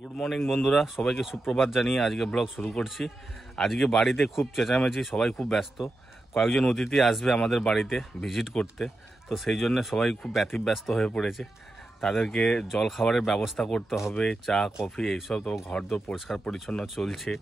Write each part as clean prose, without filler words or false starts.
Good morning বন্ধুরা, সবাইকে সুপ্রভাত জানিয়ে আজকে ব্লগ শুরু করছি। আজকে বাড়িতে খুব চেঁচামেচি, সবাই খুব ব্যস্ত। কয়েকজন অতিথি আসবে আমাদের বাড়িতে ভিজিট করতে, তো সেই জন্য সবাই খুব ব্যতিব্যস্ত হয়ে পড়েছে। তাদেরকে জল খাবারের ব্যবস্থা করতে হবে, চা কফি এইসব, তো ঘরদোর পরিষ্কার পরিচ্ছন্ন চলছে।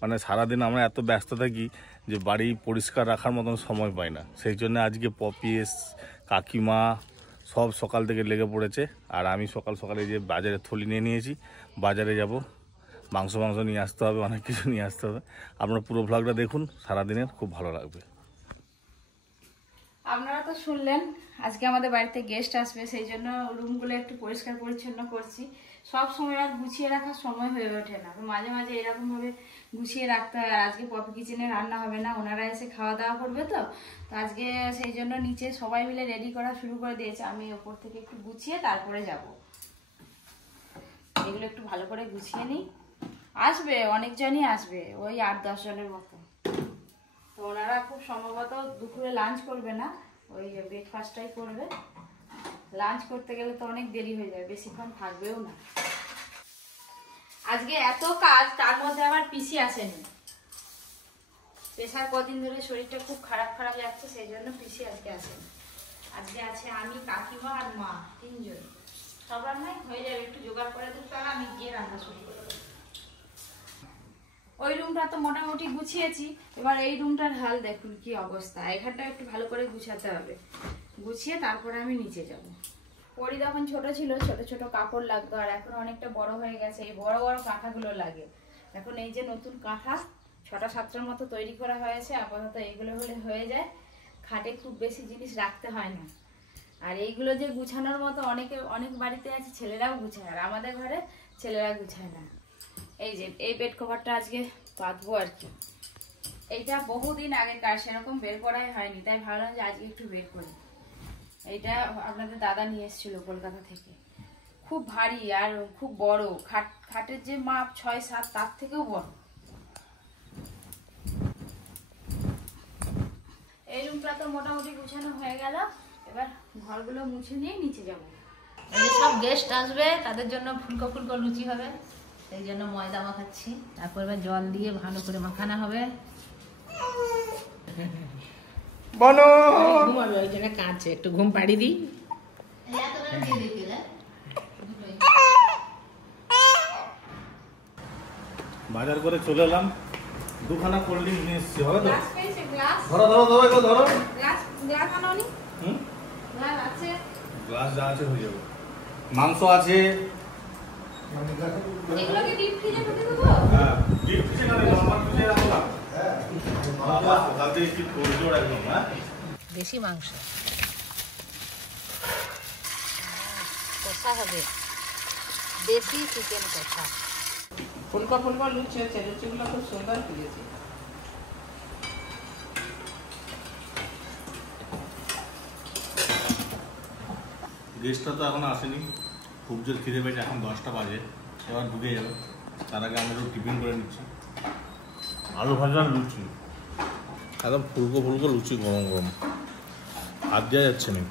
মানে সারাদিন আমরা এত ব্যস্ত থাকি যে বাড়ি পরিষ্কার রাখার মতন সময় পাই না। সেই জন্য আজকে পপি কাকিমা সব সকাল থেকে লেগে পড়েছে। আর আমি সকাল সকালে যে বাজারে থলি নিয়ে নিয়েছি, বাজারে যাব, মাংস নিয়ে আসতে হবে, অনেক কিছু নিয়ে আসতে হবে। আপনারা পুরো ভ্লগটা দেখুন, সারাদিনের খুব ভালো লাগবে। আপনারা তো শুনলেন আজকে আমাদের বাড়িতে গেস্ট আসবে, সেই জন্য রুমগুলো একটু পরিষ্কার পরিচ্ছন্ন করছি। সব সময় আর গুছিয়ে রাখার সময় হয়ে ওঠে না, তো মাঝে মাঝে এরকম ভাবে গুছিয়ে রাখতে হয়। আর আজকে পপি কিচেনে রান্না হবে না, ওনারা এসে খাওয়া দাওয়া করবে, তো আজকে সেই জন্য নিচে সবাই মিলে রেডি করা শুরু করে দিয়েছে। আমি ওপর থেকে একটু গুছিয়ে তারপরে যাব। এগুলো একটু ভালো করে গুছিয়ে নিই। আসবে অনেকজনই আসবে, ওই 8-10 জনের মতো। তো ওনারা খুব সম্ভবত দুপুরে লাঞ্চ করবে না, ওই ব্রেকফাস্টটাই করবে। লাঞ্চ করতে গেলে তো অনেক দেরি হয়ে যায়, বেশিক্ষণ থাকবেও না। আজকে এত কাজ, তার মধ্যে আবার পিসি আসেনি। প্রেশার কদিন ধরে শরীরটা খুব খারাপ যাচ্ছে, সেই জন্য পিসি আজকে আসেনি। আজকে আছে আমি, কাকিমা আর মা, 3 জন। সব রান্নাই হয়ে যাবে, একটু জোগাড় করে দিতে হবে, আমি গিয়ে রান্না শুরু করবো। ওই রুমটা তো মোটামুটি গুছিয়েছি, এবার এই রুমটার হাল দেখুন কি অবস্থা। এখানটা একটু ভালো করে গুছাতে হবে, গুছিয়ে তারপরে আমি নিচে যাব। পরি যখন ছোট ছিল ছোট ছোট কাপড় লাগতো, আর এখন অনেকটা বড় হয়ে গেছে, এই বড় বড় কাঁথাগুলো লাগে। এখন এই যে নতুন কাঁথা 6টা-7টার মতো তৈরি করা হয়েছে, আপাতত এইগুলো হলে হয়ে যায়। খাটে খুব বেশি জিনিস রাখতে হয় না। আর এইগুলো যে গুছানোর মতো অনেক বাড়িতে আছে, ছেলেরাও গুছায়, আর আমাদের ঘরে ছেলেরা গুছায় না। এই যে এই বেড কভারটা আজকে পাতবো আর কি। এইটা বহুদিন আগেকার, সেরকম বের করাই হয়নি, তাই ভাবলাম যে আজকে একটু বের করি। এইটা আপনাদের দাদা নিয়ে এসেছিল কলকাতা থেকে। খুব ভারী আর খুব বড়, খাটের যে মাপ 6-7 তার থেকেও বড়। এই রুমটা তো মোটামুটি গুছানো হয়ে গেল, এবার ঘরগুলো মুছে নিয়ে নিচে যাবো। সব গেস্ট আসবে, তাদের জন্য ফুলকো ফুলকো লুচি হবে, সেই জন্য ময়দা মাখাচ্ছি। তারপর এবার জল দিয়ে ভালো করে মাখানো হবে। ঘুমাবে, ওই জন্য কাঁদছে, একটু ঘুম পাড়ি দিই। বাজার করে চলে এলাম, 2খানা কোল্ড ড্রিঙ্ক নিয়ে এসেছি। হবে তো? ধরো ধরো ধরো এগুলো ধরো। গ্লাস যা আছে হয়ে যাবে। মাংস আছে, দেশি মাংস কষা হবে, দেশি চিকেন কষা। ফুলকা ফুলকা লুচি হচ্ছে, লুচিগুলো খুব সুন্দর ফুলেছে। গেস্টটা তো এখন আসেনি, খুব জোর খিদে পেয়েছে, এখন 10টা বাজে, এবার ঢুকে যাবে। তার আগে আমরা একটু টিফিন করে নিচ্ছি। আলু ভাজা লুচি, একদম ফুলকো ফুলকো লুচি, গরম গরম, হাত দেওয়া যাচ্ছে না।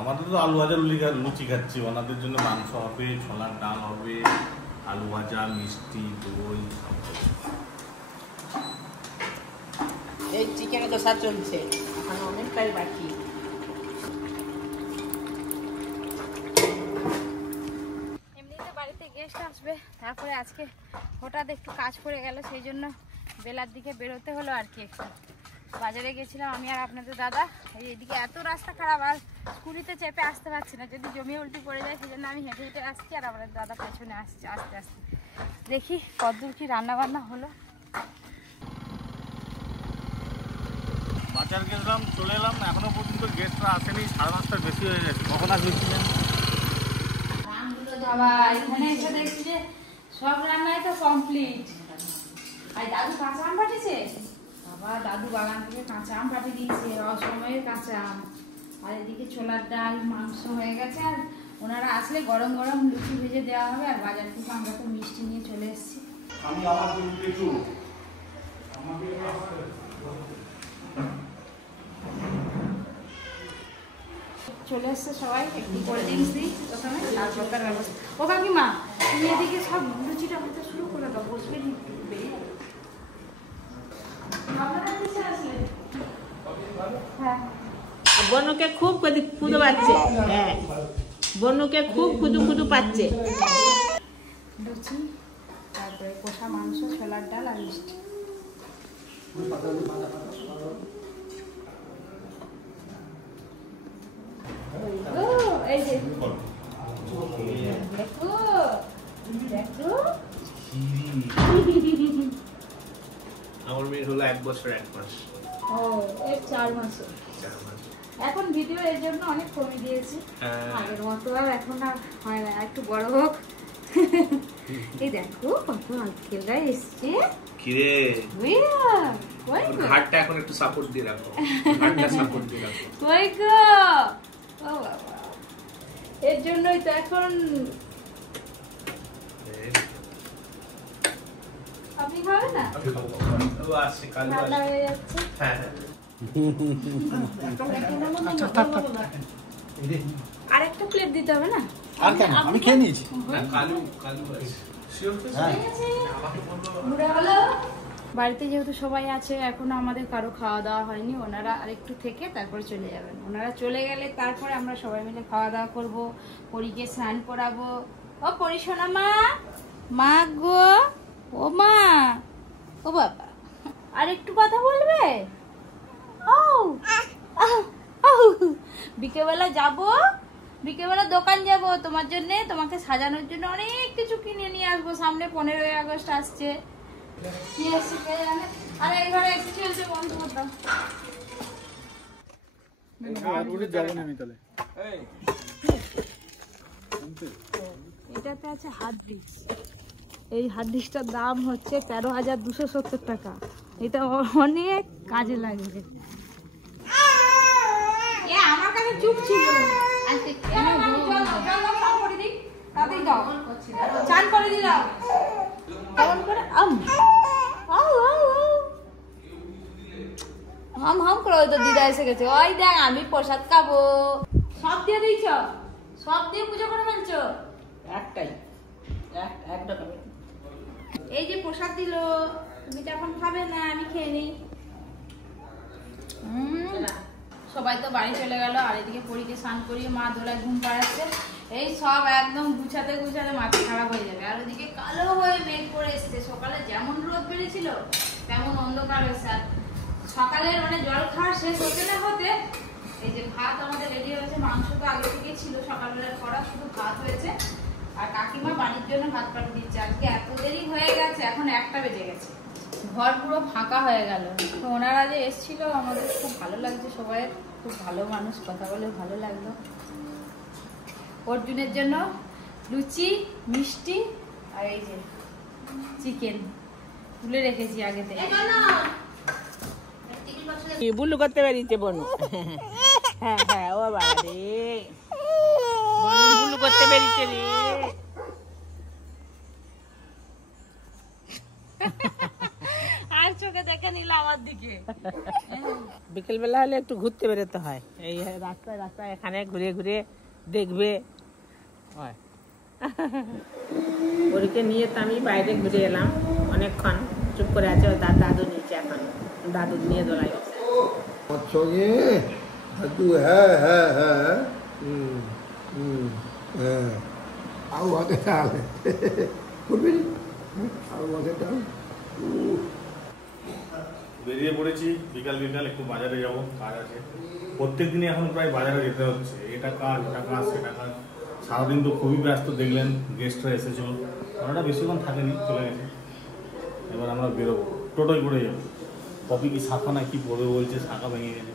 আমাদের তো আলু ভাজা লুচি খাচ্ছি, ওনাদের জন্য মাংস হবে, ছোলার ডাল হবে, আলু ভাজা, মিষ্টি, দই। এই চিকেন কষা চলছে, এখন অনেকটাই বাকি। এমনিতে বাড়িতে গেস্ট আসবে, তারপরে আজকে হঠাৎ একটু কাজ পড়ে গেল, সেই জন্য বেলার দিকে বেরোতে হলো আর কি। একটু বাজারে গেছিলাম আমি আর আপনাদের দাদা। এইদিকে এত রাস্তা খারাপ, আর স্কুটিতে চেপে আসতে পারছি না, যদি জমি উল্টি পড়ে যায়, সেই জন্য আমি হেঁটে হেঁটে আসছি, আর আপনাদের দাদা পেছনে আসছে আস্তে আস্তে। দেখি কতদূর কি রান্না বান্না হলো। বাজার গেলাম, চলে এলাম, এখনো পর্যন্ত গেস্টরা আসেনি, 5:30টার বেশি হয়ে গেছে। কখন আসবে বাবা? এখানে এসে দেখছি যে সব রান্নাই তো কমপ্লিট। আর দাদু কাঁচা আম পাঠিয়েছে, বাবা দাদু বাগান থেকে কাঁচা আম পাঠিয়ে দিয়েছে, অসময়ের কাঁচা আম। আর এদিকে ছোলার ডাল, মাংস হয়ে গেছে, আর ওনারা আসলে গরম গরম লুচি ভেজে দেওয়া হবে। আর বাজার থেকে আমরা তো মিষ্টি নিয়ে চলে এসেছি। চলে এসছে সবাই, একটু কোল্ড ড্রিঙ্কস দিই প্রথমে, তারপর তার ব্যবস্থা। ও কাকিমা, তুমি এদিকে সব লুচিটা হতে শুরু করে দাও, বসবে নি একটু বেরিয়ে। আপনারা কিসে আসলেন? হ্যাঁ, বনুকে খুব খুদু পাচ্ছে। হ্যাঁ, বনুকে খুব খুদু পাচ্ছে। লুচি, তারপরে কষা মাংস, ছোলার ডাল আর মিষ্টি। এই যে দেখো দেখো, আমার মেয়ের হলো 1 বছর 1 মাস। ও এর 4 মাসে। এখন ভিডিও এর জন্য অনেক কমে দিয়েছি, আগের মতো আর এখন আর হয় না, একটু বড় হোক। এই দেখো কত আঙ্কেলরা এসছে। কিরে বুইয়া কই গো, ঘাটটা এখন একটু সাপোর্ট দিয়ে রাখো, ঘাটটা সাপোর্ট দিয়ে রাখো। কই গো, ও বাবা, এর জন্যই তো এখন আপনি খাবেন না, ও আসছে কাল ঠান্ডা হয়ে যাচ্ছে। হ্যাঁ হ্যাঁ আরেকটা প্লেট দিতে হবে না? আর কেন, আমি খেয়ে নিয়েছি। কালু আছে শিওর তো হ্যাঁ, বাড়িতে যেহেতু সবাই আছে, এখনো আমাদের কারো খাওয়া দাওয়া হয়নি, ওনারা আরেকটু থেকে তারপরে চলে যাবেন। ওনারা চলে গেলে তারপরে আমরা সবাই মিলে খাওয়া দাওয়া করব, পরীকে স্নান করাবো। ও পরি সোনা মা, মা গো, ও মা, ও বাবা, আর একটু কথা বলবে? ও বিকেলবেলা যাব, বিকেলবেলা দোকান যাব তোমার জন্য, তোমাকে সাজানোর জন্য অনেক কিছু কিনে নিয়ে আসবো। সামনে 15ই আগস্ট আসছে, কি আসছে কে জানে। আর এই ঘরে একটু চলছে, বন্ধ করতাম। এটাতে আছে হার্ড ডিস্ক, এই হার্ড ডিস্কটার দাম হচ্ছে 13,270 টাকা। এটা অনেক কাজে লাগবে। আমার কাছে চুপ ছিল, চান করে দিলাম কেমন করে হাম করে, ওই তো দিদা এসে গেছে। ওই দেখ আমি প্রসাদ খাবো, সব দিয়ে দিয়েছ, সব দিয়ে পুজো করে ফেলছো। একটাই একটা খাবে। এই যে প্রসাদ দিল, তুমি তো এখন খাবে না, আমি খেয়ে নিই। সবাই তো বাড়ি চলে গেল, আর এদিকে পরীকে স্নান করিয়ে মা দোলায় ঘুম পাড়াচ্ছে। এই সব একদম গুছাতে গুছাতে মাথা খারাপ হয়ে যাবে। আর ওদিকে কালো হয়ে মেঘ করে এসছে, সকালে যেমন রোদ বেরিয়েছিল তেমন অন্ধকার হয়েছে। আর সকালের মানে জল খাওয়া শেষ হতে না হতে এই যে ভাত আমাদের রেডি হয়েছে, মাংস তো আগে থেকেই ছিল সকালবেলার করা, শুধু ভাত হয়েছে। আর কাকিমা বাড়ির জন্য ভাত পাঠিয়ে দিচ্ছে। আজকে এত দেরি হয়ে গেছে, এখন 1টা বেজে গেছে, ঘর পুরো ফাঁকা হয়ে গেল। তো ওনারা যে এসেছিল আমাদের খুব ভালো লাগছে, সবাই খুব ভালো মানুষ, কথা বলে ভালো লাগলো। অর্জুনের জন্য লুচি, মিষ্টি আর এই যে চিকেন তুলে রেখেছি আগে থেকে। বুলু করতে বেরিয়েছে বনু। হ্যাঁ হ্যাঁ, ও বাবা রে, বনু বুলু করতে বেরিয়েছে রে। আর চোখে দেখে নিল আমার দিকে। বিকেলবেলা হলে একটু ঘুরতে বেরোতে হয়, এই রাস্তায় রাস্তায় এখানে ঘুরে ঘুরে দেখবে। পরীকে নিয়ে তো আমি বাইরে ঘুরে এলাম অনেকক্ষণ, চুপ করে আছে। তার দাদু নিচে, এখন দাদু নিয়ে দোলাই। সঙ্গে দাদু, হ্যাঁ হ্যাঁ হ্যাঁ, হ্যাঁ আউ হাতে তাহলে করবি, আউ হাতে তাহলে। বেরিয়ে পড়েছি, বিকাল বিকাল একটু বাজারে যাব, কাজ আছে। প্রত্যেক দিনই এখন প্রায় বাজারে যেতে হচ্ছে, এটা কাজ ওটা কাজ সেটা কাজ। সারাদিন তো খুবই ব্যস্ত, দেখলেন গেস্টরা এসেছিল, ওনারা বেশিক্ষণ থাকেনি, চলে গেছে। এবার আমরা বেরোবো, টোটোয় করে যাবো। কপি কি শাখা না কি পড়বে বলছে, শাখা ভেঙে গেছে।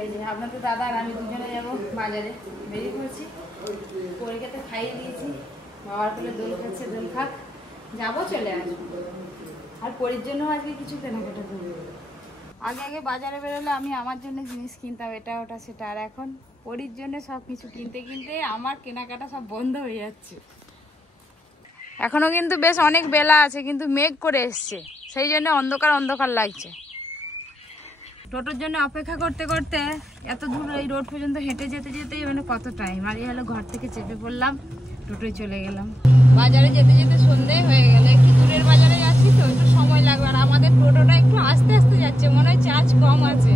এই যে আপনাদের দাদা আর আমি দুজনে যাবো বাজারে, বেরিয়ে পড়ছি। পরীকে তো খাইয়ে দিয়েছি, বাবার কোলে দোল খাচ্ছে, দোল খাক, যাবো চলে আসবো। আর পরীর জন্য আজকে কিছু কেনাকাটা করবো। আগে আগে বাজারে বেরোলে আমি আমার জন্য জিনিস কিনতাম, এটা ওটা সেটা, আর এখন পরীর জন্য সব কিছু কিনতে কিনতে আমার কেনাকাটা সব বন্ধ হয়ে যাচ্ছে। এখনো কিন্তু বেশ অনেক বেলা আছে, কিন্তু মেঘ করে এসছে, সেই জন্য অন্ধকার অন্ধকার লাগছে। টোটোর জন্য অপেক্ষা করতে করতে এত দূর এই রোড পর্যন্ত হেঁটে যেতে যেতেই মানে কত টাইম, আর এই হলো ঘর থেকে চেপে পড়লাম, টোটোয় চলে গেলাম। বাজারে যেতে যেতে সন্ধ্যে হয়ে গেল, একটু দূরের বাজারে যাচ্ছি তো একটু সময় লাগবে, আর আমাদের টোটোটা একটু আস্তে আস্তে যাচ্ছে, মনে হয় চার্জ কম আছে,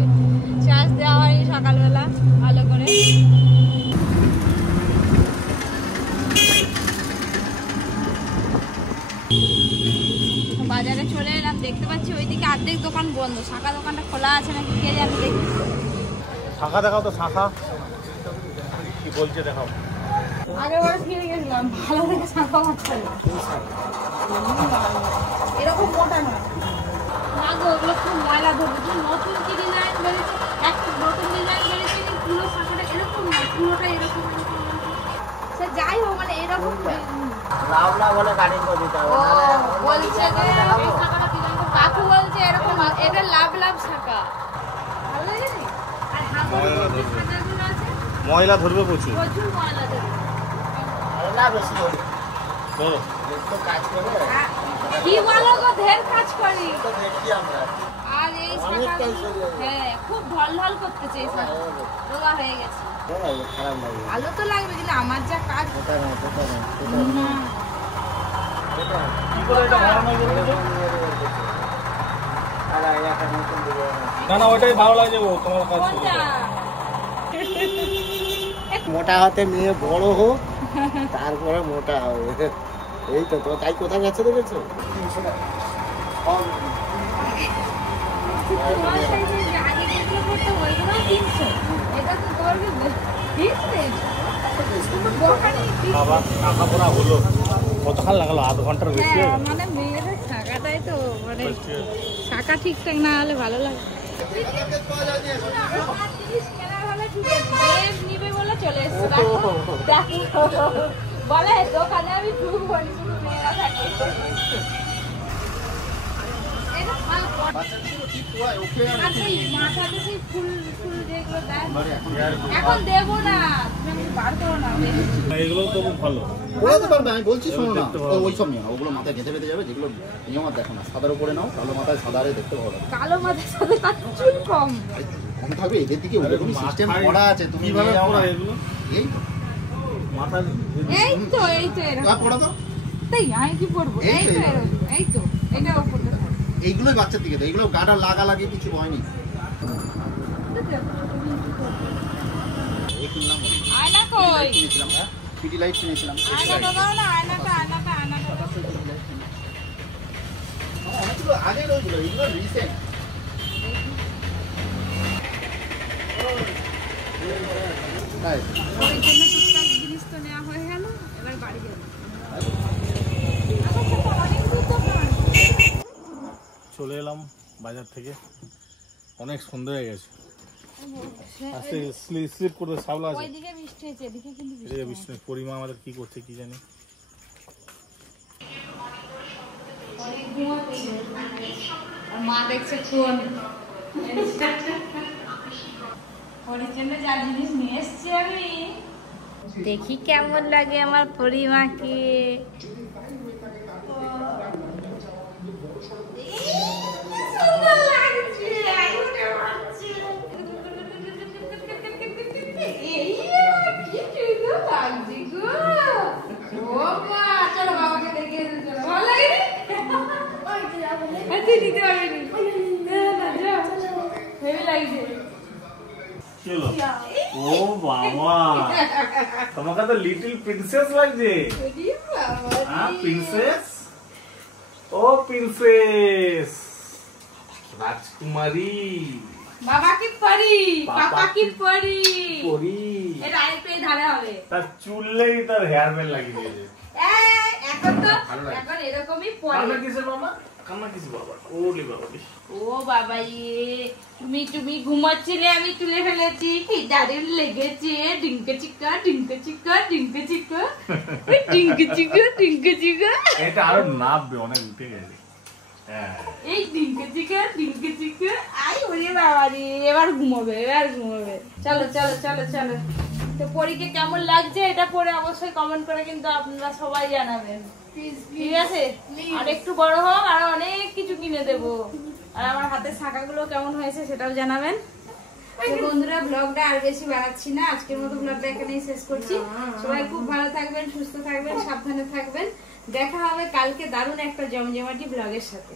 চার্জ দেওয়া হয়নি সকালবেলা ভালো করে। বাজারে চলে এলাম, দেখতে পাচ্ছি ওইদিকে অর্ধেক দোকান বন্ধ, শাখা দোকানটা খোলা আছে নাকি কে জানে, দেখি। শাখা দেখাও তো, শাখা কি বলছে দেখাও। আগেরবার ফিরে গেছিলাম, ভালো থেকে শাখা পাচ্ছি এরকম মোটা নয় না গো, ওগুলো খুব ময়লা ধরবে। নতুন কি ডিজাইন বেরিয়েছে, একটা নতুন ডিজাইন বেরিয়েছে, পুরো শাখাটা এরকম না, পুরোটা এরকম সে যাই হোক মানে এরকম বলছে কাকু বলছে এরকম, এটা লাভ লাভ শাখা ভালো লাগে। আর শাখাগুলো আছে ময়লা ধরবে প্রচুর, প্রচুর ময়লা ধরবে। কি বলো গো, ঢের কাজ করি। আর এই শাখা হ্যাঁ খুব ঢল ঢল করতেছে, এই শাখা রোগা হয়ে গেছে। ভালো তো লাগবে কিন্তু আমার যা কাজ না না ওইটাই ভালো লাগছে তোমার কাজ। মোটা হাতে মেয়ে বড় হোক তারপরে মোটা হবে, এই তো তো তাই কোথায় গেছে দেখেছো? বাবা টাকা পড়া হলো কতক্ষণ লাগালো, আধ ঘন্টার বেশি। মানে মেয়েদের শাখাটাই তো মানে শাখা ঠিকঠাক না হলে ভালো লাগে। নিবে বলে চলে এসছে, বলে দোকানে আমি ঢুকবো না, শুধু মেয়েরা থাকে। মাথাতে সেই ফুল ফুল যেগুলো দেয় এখন দেবো না, তুমি বার করো না। এগুলো তো খুব ভালো পড়াতে পারবে, আমি বলছি শোনো না, ওই সব নিয়ে না, ওগুলো মাথায় গেঁথে বেঁধে যাবে, যেগুলো নিয়ম আর দেখো না, সাদার উপরে নাও, কালো মাথায় সাদা আরে দেখতে ভালো লাগে। কালো মাথার সাথে তার চুল কম কম থাকবে, এদের দিকে ওরকম সিস্টেম করা আছে, তুমি কিভাবে পড়া এগুলো এই মাথা এই তো এরকম। তা পড়া তো তাই আমি কি পড়বো, এই তো এরকম, এই তো এটা উপরটা এইগুলোই বাচ্চার দিকে, এইগুলো গাটা লাগা লাগে কিছু হয়নি। আয়না কই, কিনেছিলাম, হ্যাঁ পিটি লাইট কিনেছিলাম, আয়নাটা দাও না, আয়নাটা অনেকগুলো আগে রয়েছিল, এগুলো রিসেন্ট। ওই জন্য টুকটাক জিনিস তো নেওয়া হয়ে গেল, এবার বাড়ি যাবো। চলে এলাম বাজার থেকে, অনেক সন্ধ্যা হয়ে গেছে, আস্তে স্লিপ করতে সাবলা আছে। ওইদিকে বৃষ্টি হয়েছে, এদিকে কিন্তু এদিকে বৃষ্টি নেই। পরিমা আমাদের কি করছে কি জানি। মা দেখছে ফোন, ওর জন্য যা জিনিস নিয়ে এসছি আমি, দেখি কেমন লাগে আমার পরিমাকে। ও বাবা, তোমাকে তো লিটল প্রিন্সেস লাগছে। হ্যাঁ প্রিন্সেস, ও প্রিন্সেস রাজকুমারী। বাবা কি পরি, পাপা কি পরি, পরি এটা আই পে ধারে হবে। তার চুললেই তার হেয়ার ব্যান্ড লাগিয়ে দিয়েছে। এখন তো এখন এরকমই পরি। কান্না কিসের মামা, কান্না কিসের বাবা, ওলে বাবা। ও বাবা তুমি ঘুমাচ্ছিলে, আমি তুলে ফেলেছি, কি দারুণ লেগেছে, ডিঙ্কে চিক্কা ডিঙ্কে চিক্কা ডিঙ্কে চিক্কা ডিঙ্কে চিক্কা ডিঙ্কে চিক্কা। এটা আরো নাববে, অনেক উঠে গেছে। এই ডিঙ্কে চিকে আই ওরে বাবা রে, এবার ঘুমাবে। চলো চলো চলো চলো। তো পরীকে কেমন লাগছে এটা পরে অবশ্যই কমেন্ট করে কিন্তু আপনারা সবাই জানাবেন, ঠিক আছে? আর একটু বড় হোক আর অনেক কিছু কিনে দেবো। আর আমার হাতের শাঁখাগুলো কেমন হয়েছে সেটাও জানাবেন। তো বন্ধুরা, ব্লগটা আর বেশি বাড়াচ্ছি না, আজকের মতো ব্লগটা এখানেই শেষ করছি। সবাই খুব ভালো থাকবেন, সুস্থ থাকবেন, সাবধানে থাকবেন। দেখা হবে কালকে দারুণ একটা জমজমাটি ব্লগের সাথে।